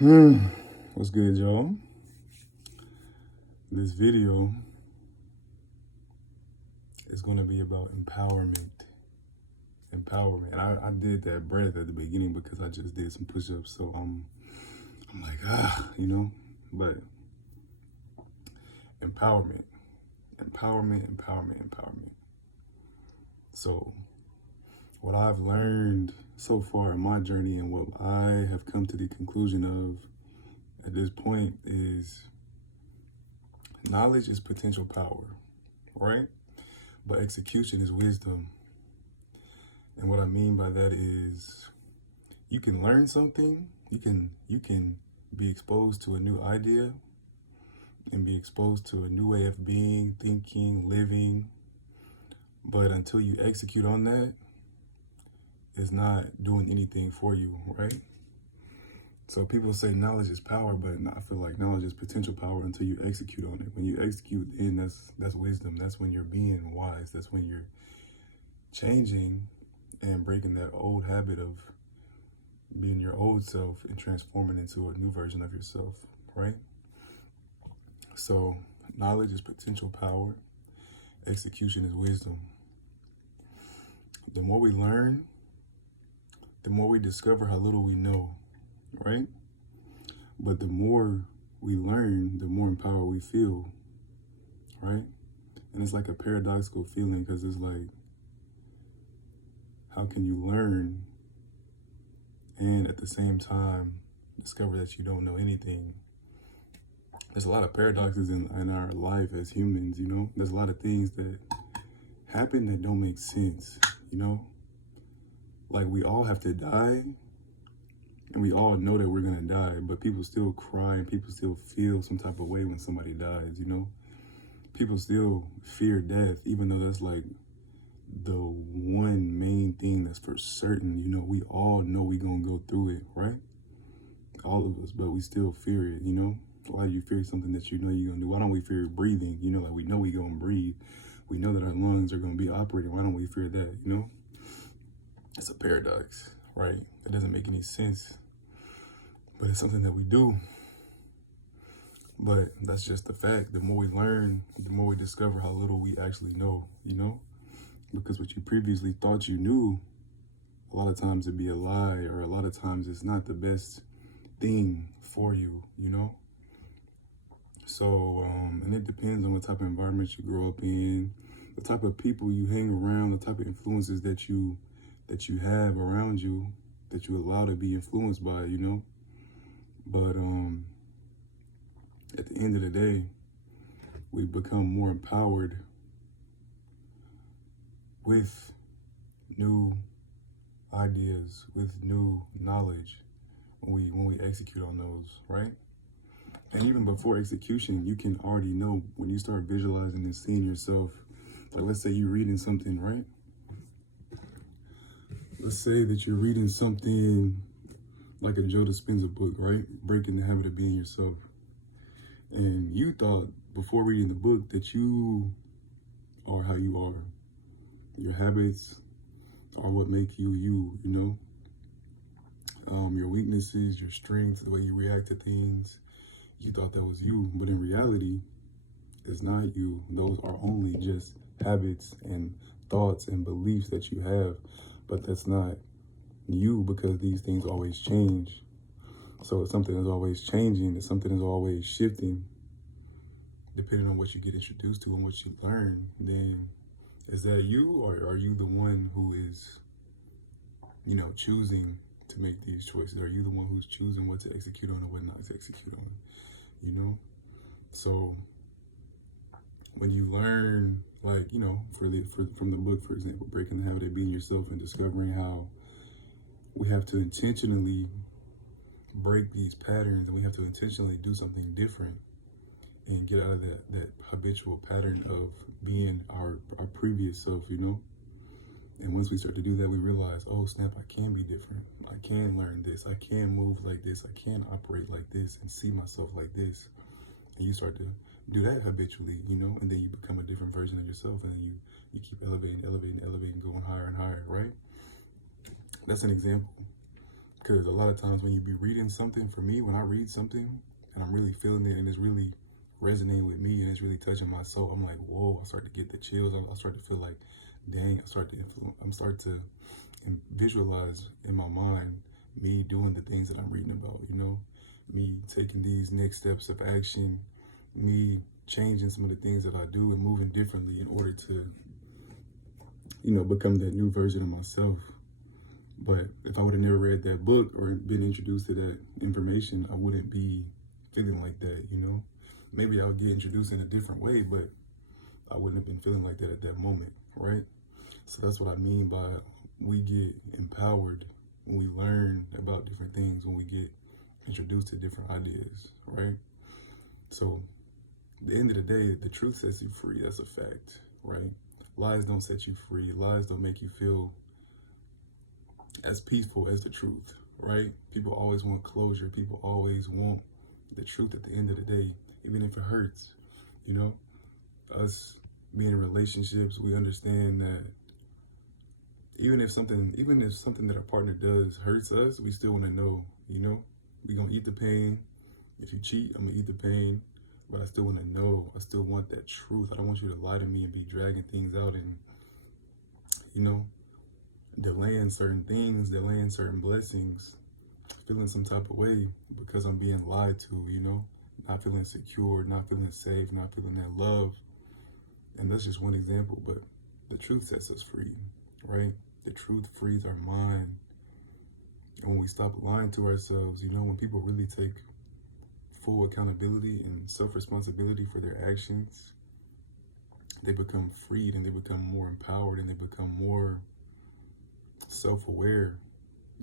What's good, y'all? This video is going to be about empowerment. Empowerment. I did that breath at the beginning because I just did some push-ups, so I'm like, but empowerment. So what I've learned so far in my journey and what I have come to the conclusion of at this point is knowledge is potential power, right? But execution is wisdom. And what I mean by that is you can learn something, you can be exposed to a new idea and be exposed to a new way of being, thinking, living. But until you execute on that, it's not doing anything for you, right? So people say knowledge is power, but I feel like knowledge is potential power until you execute on it. When you execute, then that's wisdom. That's when you're being wise. That's when you're changing and breaking that old habit of being your old self and transforming into a new version of yourself, right? So knowledge is potential power. Execution is wisdom. The more we learn, the more we discover how little we know, right? But the more we learn, the more empowered we feel, right? And it's like a paradoxical feeling because it's like, how can you learn and at the same time discover that you don't know anything? There's a lot of paradoxes in our life as humans, you know? There's a lot of things that happen that don't make sense, you know? Like we all have to die and we all know that we're gonna die, but people still cry and people still feel some type of way when somebody dies, you know? People still fear death, even though that's like the one main thing that's for certain. You know, we all know we gonna go through it, right? All of us, but we still fear it, you know? Why do you fear something that you know you're gonna do? Why don't we fear breathing? You know, like we know we gonna breathe. We know that our lungs are gonna be operating. Why don't we fear that, you know? It's a paradox, right? It doesn't make any sense, but it's something that we do. But that's just the fact. The more we learn, the more we discover how little we actually know, you know? Because what you previously thought you knew, a lot of times it'd be a lie, or a lot of times it's not the best thing for you, you know? So, and it depends on what type of environment you grow up in, the type of people you hang around, the type of influences that you have around you, that you allow to be influenced by, you know? But at the end of the day, we become more empowered with new ideas, with new knowledge when we execute on those, right? And even before execution, you can already know when you start visualizing and seeing yourself. Like, let's say you're reading something, right? Let's say that you're reading something like a Joe Dispenza book, right? Breaking the Habit of Being Yourself. And you thought before reading the book that you are how you are. Your habits are what make you, you know? Your weaknesses, your strengths, the way you react to things, you thought that was you, but in reality, it's not you. Those are only just habits and thoughts and beliefs that you have, but that's not you because these things always change. So if something is always changing, if something is always shifting, depending on what you get introduced to and what you learn, then is that you, or are you the one who is, you know, choosing to make these choices? Are you the one who's choosing what to execute on and what not to execute on, you know? So when you learn, like, you know, from the book, for example, Breaking the Habit of Being Yourself, and discovering how we have to intentionally break these patterns and we have to intentionally do something different and get out of that habitual pattern of being our previous self, you know? And once we start to do that, we realize, oh snap, I can be different. I can learn this. I can move like this. I can operate like this and see myself like this. And you start to do that habitually, you know? And then you become a different version of yourself, and then you keep elevating, going higher and higher, right? That's an example. Because a lot of times when you be reading something, for me, when I read something and I'm really feeling it and it's really resonating with me and it's really touching my soul, I'm like, whoa, I start to get the chills. I start to feel like, dang, I'm start to visualize in my mind me doing the things that I'm reading about, me taking these next steps of action, me changing some of the things that I do and moving differently in order to, become that new version of myself. But if I would have never read that book or been introduced to that information, I wouldn't be feeling like that, Maybe I would get introduced in a different way, but I wouldn't have been feeling like that at that moment, right? So that's what I mean by we get empowered when we learn about different things, when we get introduced to different ideas, right? So at the end of the day, the truth sets you free. That's a fact, right? Lies don't set you free. Lies don't make you feel as peaceful as the truth, right? People always want closure. People always want the truth at the end of the day, even if it hurts, Us being in relationships, we understand that even if something that our partner does hurts us, we still want to know, we gonna eat the pain. If you cheat, I'm gonna eat the pain, but I still want to know. I still want that truth. I don't want you to lie to me and be dragging things out and, delaying certain things, delaying certain blessings, feeling some type of way because I'm being lied to, not feeling secure, not feeling safe, not feeling that love. And that's just one example, but the truth sets us free, right? The truth frees our mind. And when we stop lying to ourselves, when people really take full accountability and self-responsibility for their actions, they become freed and they become more empowered and they become more self-aware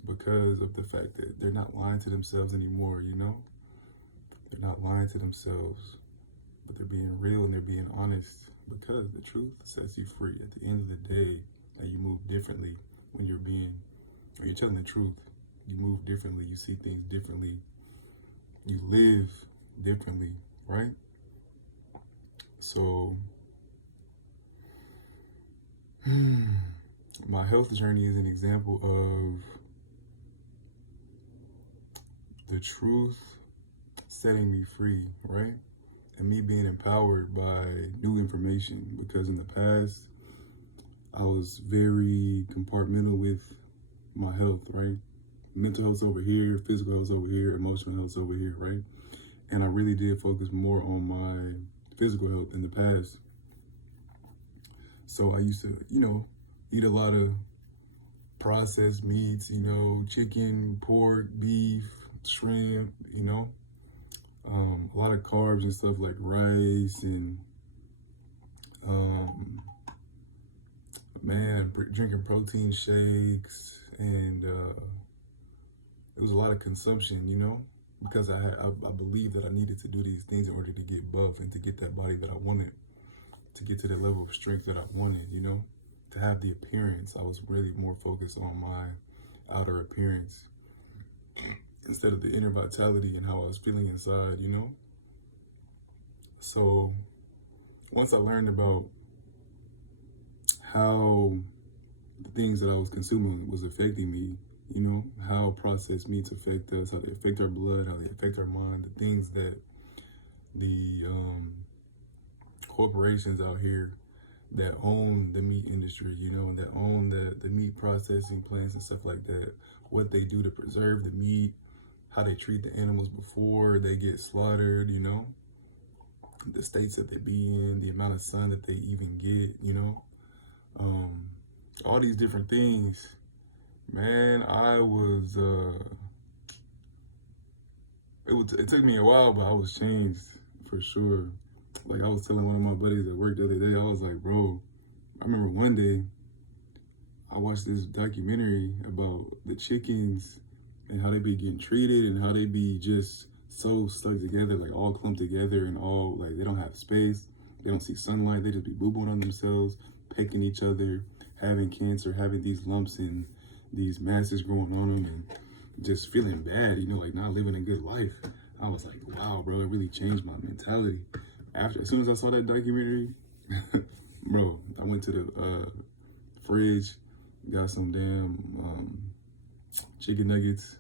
because of the fact that they're not lying to themselves anymore, They're not lying to themselves, but they're being real and they're being honest because the truth sets you free. At the end of the day, and you move differently when you're telling the truth. You move differently, you see things differently, you live differently, right? So, my health journey is an example of the truth setting me free, right? And me being empowered by new information, because in the past, I was very compartmental with my health, right? Mental health's over here, physical health's over here, emotional health's over here, right? And I really did focus more on my physical health in the past. So I used to, eat a lot of processed meats, chicken, pork, beef, shrimp, a lot of carbs and stuff like rice and, drinking protein shakes, and it was a lot of consumption, because I believed that I needed to do these things in order to get buff and to get that body that I wanted, to get to the level of strength that I wanted, to have the appearance. I was really more focused on my outer appearance instead of the inner vitality and how I was feeling inside, So once I learned about how the things that I was consuming was affecting me, how processed meats affect us, how they affect our blood, how they affect our mind, the things that the corporations out here that own the meat industry, that own the meat processing plants and stuff like that, what they do to preserve the meat, how they treat the animals before they get slaughtered, the states that they be in, the amount of sun that they even get, all these different things. Man, I was, it took me a while, but I was changed for sure. Like I was telling one of my buddies at work the other day, I was like, bro, I remember one day I watched this documentary about the chickens and how they be getting treated and how they be just so stuck together, like all clumped together and all, like they don't have space. They don't see sunlight. They just be boo-booing on themselves, pecking each other, having cancer, having these lumps and these masses growing on them and just feeling bad, like not living a good life. I was like, wow, bro, it really changed my mentality. As soon as I saw that documentary, bro, I went to the fridge, got some damn chicken nuggets,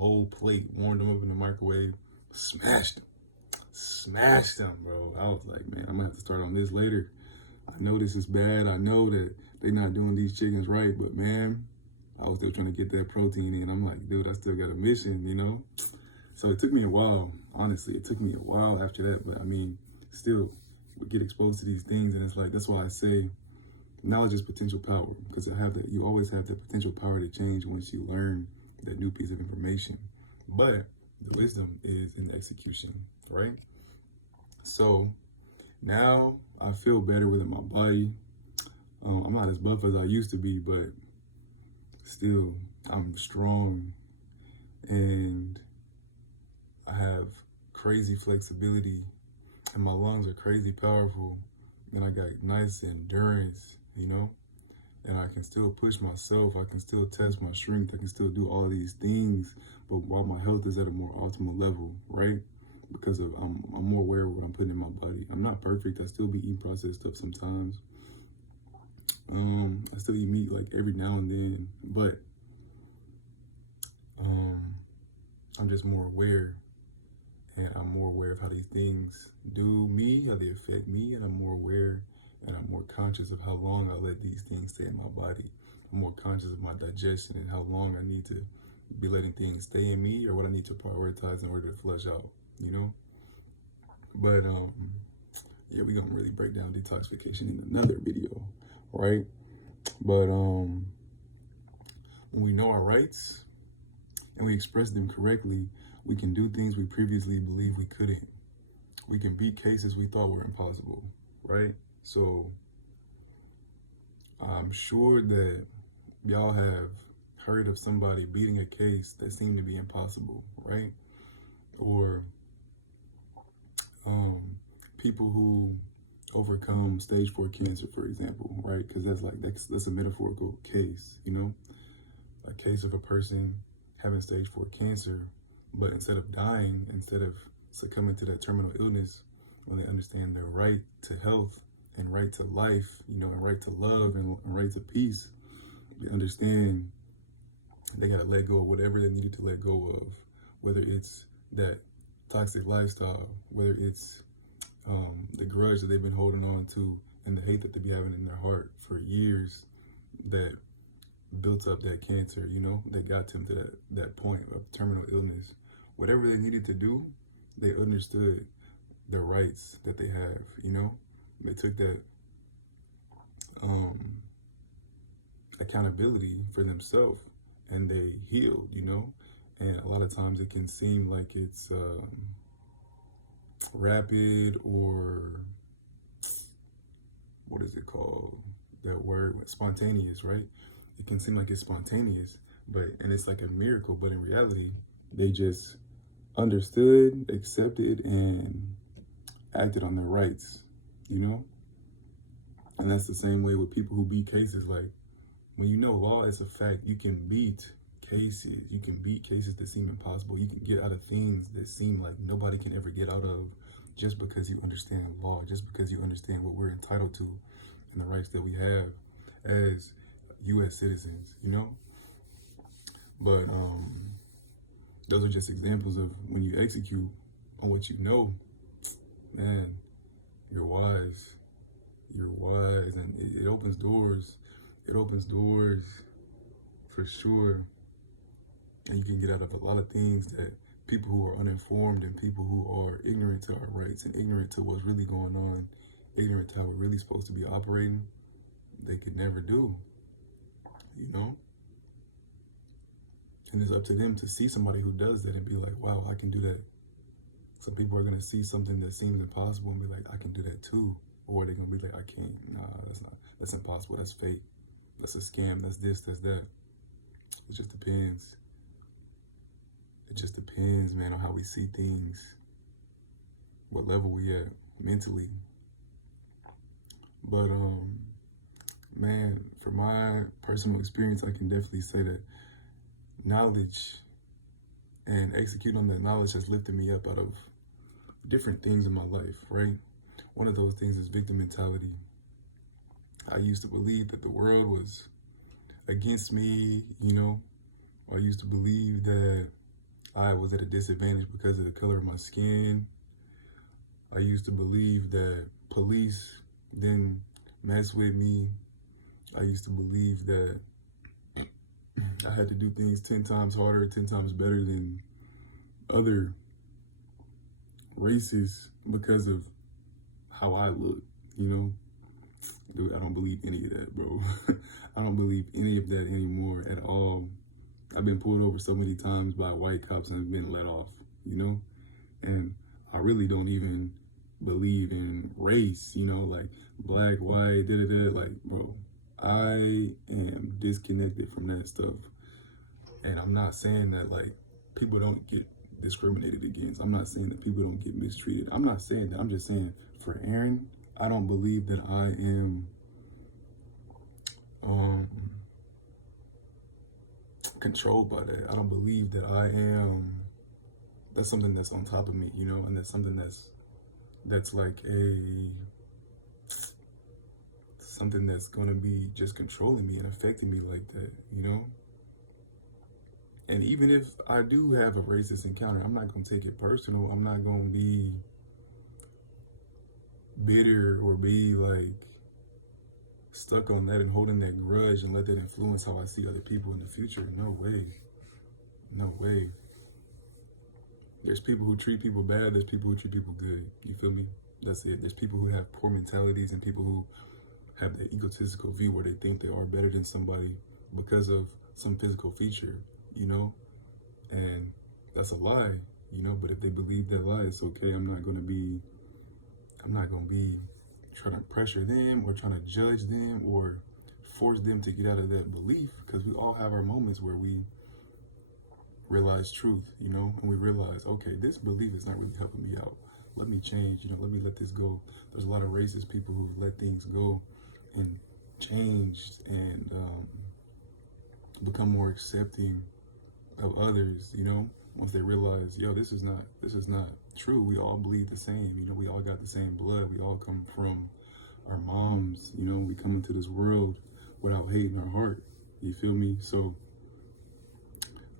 whole plate, warmed them up in the microwave, smashed them, bro. I was like, man, I'm gonna have to start on this later. I know this is bad. I know that they're not doing these chickens right, but man, I was still trying to get that protein in. I'm like, dude, I still got a mission, you know? So it took me a while, honestly. It took me a while after that, but I mean, still, we get exposed to these things, and it's like, that's why I say knowledge is potential power, because you always have the potential power to change once you learn that new piece of information. But the wisdom is in the execution, right? So now I feel better within my body. I'm not as buff as I used to be, but still I'm strong, and I have crazy flexibility, and my lungs are crazy powerful, and I got nice endurance, you know, and I can still push myself. I can still test my strength. I can still do all these things, but while my health is at a more optimal level, right? Because I'm more aware of what I'm putting in my body. I'm not perfect. I still be eating processed stuff sometimes. I still eat meat like every now and then, but I'm just more aware, and I'm more aware of how these things do me, how they affect me, and I'm more aware and I'm more conscious of how long I let these things stay in my body. I'm more conscious of my digestion and how long I need to be letting things stay in me, or what I need to prioritize in order to flush out, you know? But yeah, we're gonna really break down detoxification in another video, right? But when we know our rights and we express them correctly, we can do things we previously believed we couldn't. We can beat cases we thought were impossible, right? So I'm sure that y'all have heard of somebody beating a case that seemed to be impossible, right? Or people who overcome stage 4 cancer, for example, right? Because that's a metaphorical case, you know, a case of a person having stage 4 cancer, but instead of dying, instead of succumbing to that terminal illness, when they understand their right to health and right to life, you know, and right to love and right to peace, they understand they got to let go of whatever they needed to let go of, whether it's that toxic lifestyle, whether it's the grudge that they've been holding on to and the hate that they be having in their heart for years that built up that cancer, you know, that got them to that point of terminal illness. Whatever they needed to do, they understood the rights that they have, you know. They took that accountability for themselves and they healed, you know. And a lot of times it can seem like it's rapid, or what is it called? That word, spontaneous, right? It can seem like it's spontaneous, and it's like a miracle, but in reality, they just understood, accepted, and acted on their rights, you know? And that's the same way with people who beat cases. Like, when you know law is a fact, you can beat cases. You can beat cases that seem impossible. You can get out of things that seem like nobody can ever get out of, just because you understand law, just because you understand what we're entitled to and the rights that we have as U.S. citizens, you know? But those are just examples of when you execute on what you know, man, you're wise, and it opens doors. It opens doors for sure. And you can get out of a lot of things that people who are uninformed and people who are ignorant to our rights and ignorant to what's really going on, ignorant to how we're really supposed to be operating, they could never do, you know? And it's up to them to see somebody who does that and be like, wow, I can do that. Some people are going to see something that seems impossible and be like, I can do that too. Or they're going to be like, I can't. Nah, that's impossible. That's fake. That's a scam. That's this, that's that. It just depends. It just depends, man, on how we see things, what level we at mentally. But, man, from my personal experience, I can definitely say that knowledge and executing on that knowledge has lifted me up out of different things in my life, right? One of those things is victim mentality. I used to believe that the world was against me, you know. I used to believe that I was at a disadvantage because of the color of my skin. I used to believe that police didn't mess with me. I used to believe that I had to do things 10 times harder, 10 times better than other races because of how I look, you know? Dude, I don't believe any of that, bro. I don't believe any of that anymore at all. I've been pulled over so many times by white cops and have been let off, you know? And I really don't even believe in race, you know, like black, white, da-da-da. Like, bro, I am disconnected from that stuff. And I'm not saying that, like, people don't get discriminated against. I'm not saying that people don't get mistreated. I'm not saying that. I'm just saying, for Aaron, I don't believe that I am controlled by that. I don't believe that I am, that's something that's on top of me, you know, and that's something that's like something that's gonna be just controlling me and affecting me like that, you know? And even if I do have a racist encounter, I'm not gonna take it personal. I'm not gonna be bitter or be like stuck on that and holding that grudge and let that influence how I see other people in the future. No way. No way. There's people who treat people bad, there's people who treat people good. You feel me? That's it. There's people who have poor mentalities and people who have that egotistical view where they think they are better than somebody because of some physical feature, you know? And that's a lie, you know? But if they believe that lie, it's okay. I'm not gonna be trying to pressure them or trying to judge them or force them to get out of that belief, because we all have our moments where we realize truth, you know, and we realize, okay, this belief is not really helping me out. Let me change, you know, let me let this go. There's a lot of racist people who let things go and changed and become more accepting of others, you know, once they realize, yo, this is not true. We all bleed the same, you know, we all got the same blood. We all come from our moms, you know, we come into this world without hate in our heart. You feel me? So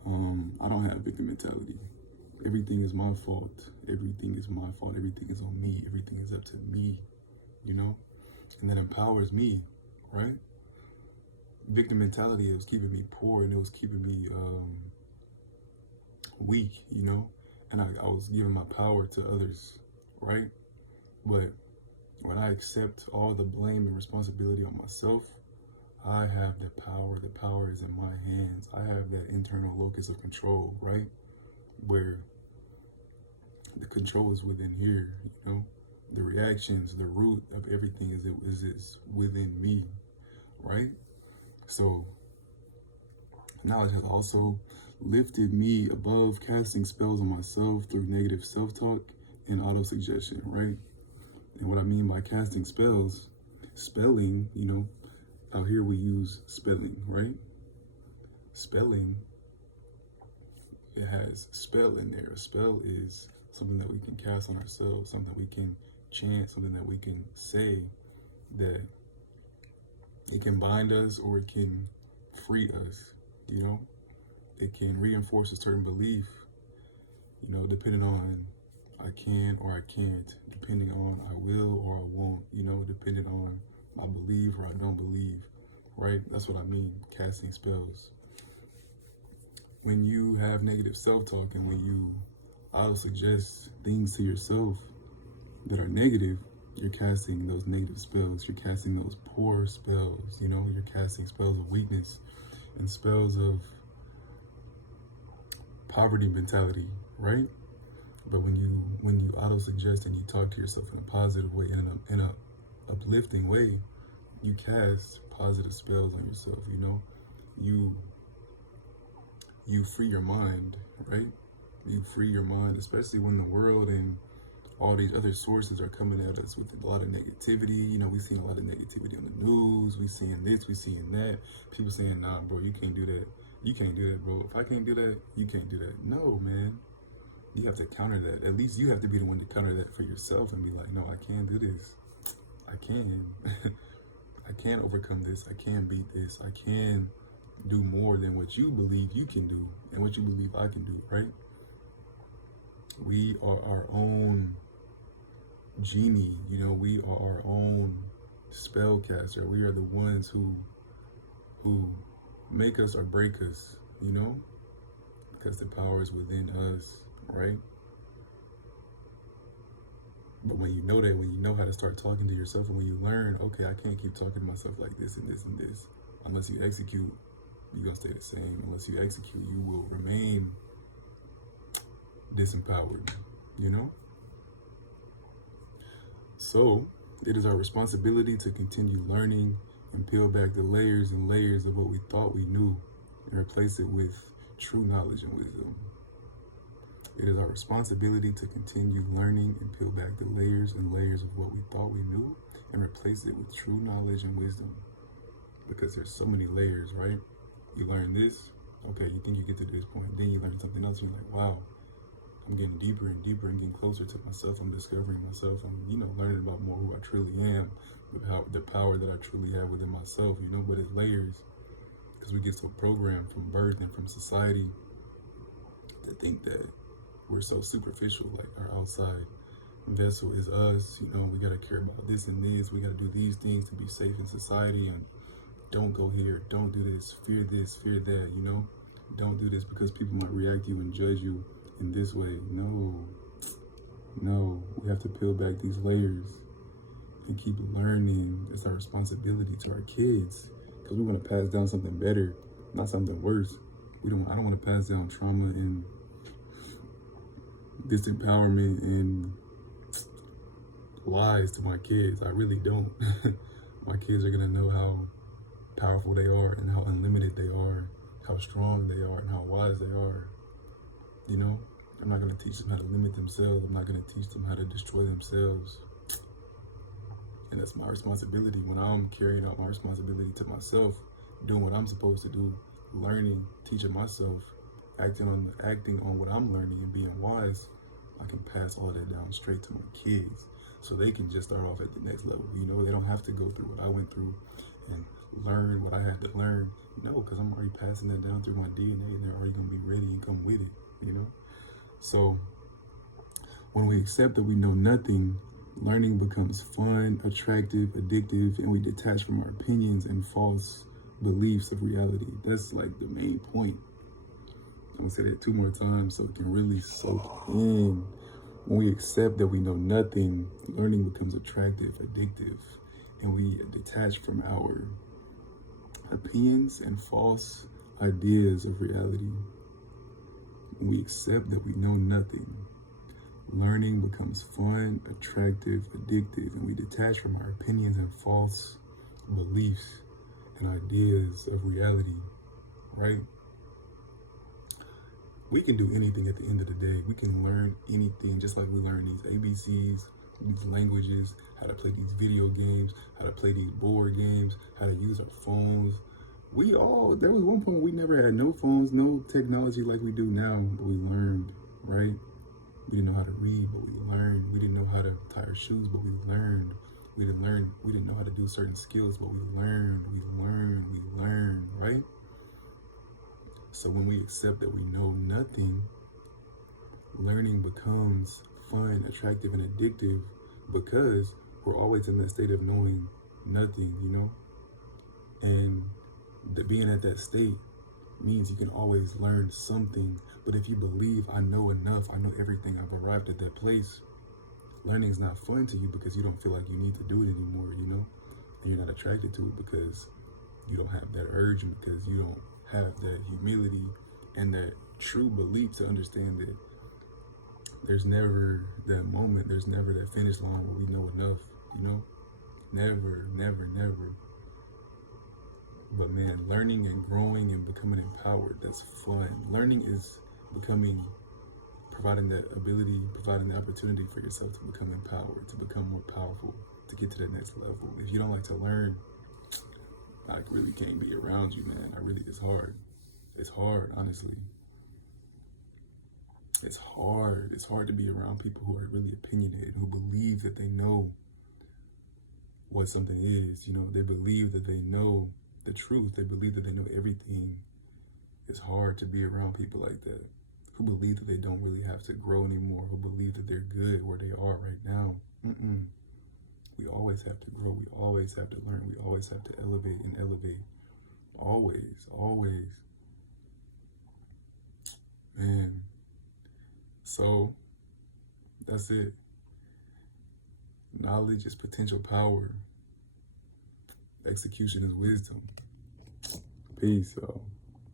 I don't have victim mentality. Everything is my fault. Everything is my fault. Everything is on me. Everything is up to me, you know? And that empowers me, right? Victim mentality, it was keeping me poor and it was keeping me weak, you know? And I was giving my power to others, right? But when I accept all the blame and responsibility on myself, I have the power. The power is in my hands. I have that internal locus of control, right? Where the control is within here, you know? The reactions, the root of everything is within me, right? So knowledge has also lifted me above casting spells on myself through negative self-talk and auto-suggestion, right? And what I mean by casting spells, spelling, you know, out here we use spelling, right? Spelling, it has spell in there. A spell is something that we can cast on ourselves, something we can chant, something that we can say that it can bind us or it can free us, you know? It can reinforce a certain belief, you know, depending on I can or I can't, depending on I will or I won't, you know, depending on I believe or I don't believe, right? That's what I mean, casting spells. When you have negative self-talk and when you auto-suggest things to yourself that are negative, you're casting those negative spells. You're casting those poor spells, you know? You're casting spells of weakness and spells of poverty mentality, right? But when you auto-suggest and you talk to yourself in a positive way, in a uplifting way, you cast positive spells on yourself, you know? You free your mind, right? You free your mind, especially when the world and all these other sources are coming at us with a lot of negativity. You know, we've seen a lot of negativity on the news. We're seeing this, we're seeing that. People saying, nah, bro, you can't do that. You can't do that, bro. If I can't do that, you can't do that. No, man. You have to counter that. At least you have to be the one to counter that for yourself and be like, no, I can't do this. I can. I can overcome this. I can beat this. I can do more than what you believe you can do and what you believe I can do, right? We are our own genie, you know, we are our own spellcaster. We are the ones who make us or break us, you know, because the power is within us, right? But when you know that, when you know how to start talking to yourself, and when you learn, okay, I can't keep talking to myself like this and this and this. Unless you execute, you're gonna stay the same. Unless you execute, you will remain disempowered, you know? So it is our responsibility to continue learning and peel back the layers and layers of what we thought we knew and replace it with true knowledge and wisdom. It is our responsibility to continue learning and peel back the layers and layers of what we thought we knew and replace it with true knowledge and wisdom. Because there's so many layers, right? You learn this, okay, you think you get to this point, then you learn something else, and you're like, wow, I'm getting deeper and deeper and getting closer to myself. I'm discovering myself. I'm, you know, learning about more who I truly am, the power that I truly have within myself, you know, but it's layers. Because we get so programmed from birth and from society to think that we're so superficial, like our outside vessel is us, you know, we got to care about this and this, we got to do these things to be safe in society, and don't go here, don't do this, fear that, you know, don't do this because people might react to you and judge you in this way. No, we have to peel back these layers and keep learning. It's our responsibility to our kids, because we're going to pass down something better, not something worse. I don't want to pass down trauma and disempowerment and lies to my kids. I really don't. My kids are going to know how powerful they are and how unlimited they are, how strong they are and how wise they are. You know, I'm not going to teach them how to limit themselves. I'm not going to teach them how to destroy themselves. And that's my responsibility. When I'm carrying out my responsibility to myself, doing what I'm supposed to do, learning, teaching myself, acting on what I'm learning and being wise, I can pass all that down straight to my kids, so they can just start off at the next level. You know, they don't have to go through what I went through and learn what I had to learn. No, because I'm already passing that down through my DNA, and they're already going to be ready and come with it, you know? So when we accept that we know nothing, learning becomes fun, attractive, addictive, and we detach from our opinions and false beliefs of reality. That's like the main point. I'm gonna say that 2 more times so it can really soak in. When we accept that we know nothing, learning becomes attractive, addictive, and we detach from our opinions and false ideas of reality. When we accept that we know nothing, learning becomes fun, attractive, addictive, and we detach from our opinions and false beliefs and ideas of reality, right? We can do anything at the end of the day. We can learn anything, just like we learn these ABCs, these languages, how to play these video games, how to play these board games, how to use our phones. There was one point we never had no phones, no technology like we do now, but we learned, right? We didn't know how to read, but we learned. We didn't know how to tie our shoes, but we learned. We didn't know how to do certain skills, but we learned, right? So when we accept that we know nothing, learning becomes fun, attractive, and addictive, because we're always in that state of knowing nothing, you know? And being at that state means you can always learn something. But if you believe, I know enough, I know everything, I've arrived at that place, learning is not fun to you because you don't feel like you need to do it anymore, you know? And you're not attracted to it because you don't have that urge, because you don't have that humility and that true belief to understand that there's never that moment, there's never that finish line where we know enough, you know? Never. But man, learning and growing and becoming empowered, that's fun. Learning is providing that ability, providing the opportunity for yourself to become empowered, to become more powerful, to get to that next level. If you don't like to learn, I really can't be around you, man. It's hard. It's hard, honestly. It's hard. It's hard to be around people who are really opinionated, who believe that they know what something is. You know, they believe that they know the truth. They believe that they know everything. It's hard to be around people like that. who believe that they don't really have to grow anymore, who believe that they're good where they are right now. We always have to grow. We always have to learn. We always have to elevate and elevate. Always, always. Man. So, that's it. Knowledge is potential power. Execution is wisdom. Peace, y'all.